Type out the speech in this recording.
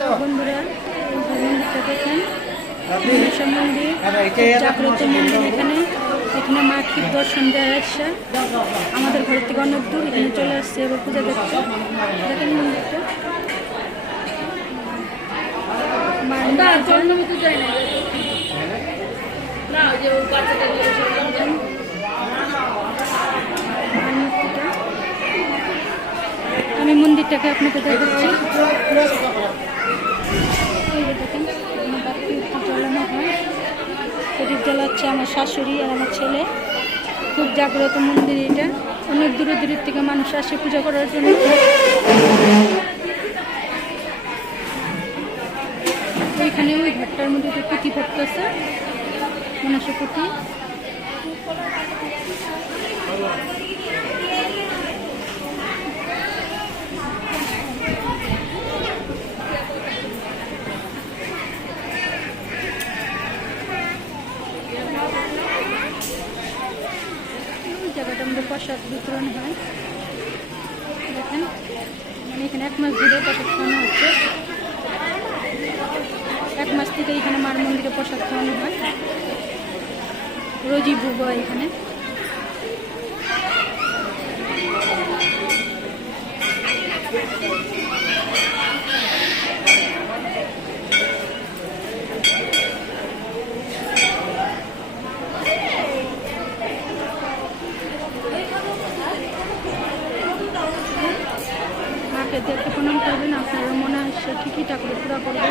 বন্ধুরা মন্দিরটা দেখেন, মনসা মন্দির, জাগ্রত মন্দির। এখানে এখানে মা ঠিক দর্শন দেওয়ার আসছে, আমাদের ঘর থেকে অনেক দূর, এখানে চলে আসছে এবার পূজা দেখতে। দেখেন মন্দিরটা আমি মন্দিরটাকে আপনাকে দেখাচ্ছি। জ্বালানো হয়, প্রদীপ জ্বালাচ্ছে আমার শাশুড়ি আর আমার ছেলে। খুব জাগ্রত মন্দির এটা, অনেক দূরে দূরের থেকে মানুষ আসে পূজা করার জন্য। ওইখানে ওই ঘরটার মধ্যে পুঁথি পড়তেছে, মনসা পুঁথি। জায়গাটার মধ্যে প্রসাদ বিতরণ হয় দেখেন, মানে এখানে 1 মাস ধরে প্রসাদ খাওয়ানো হচ্ছে। 1 মাস থেকে এখানে মার মন্দিরে প্রসাদ খাওয়ানো হয়, রোজই ভোগ হয় এখানে। মাকে দেখতে প্রণাম করবেন, আপনারা মনে হয় ঠিকই ঠাকুর পুরা করবে।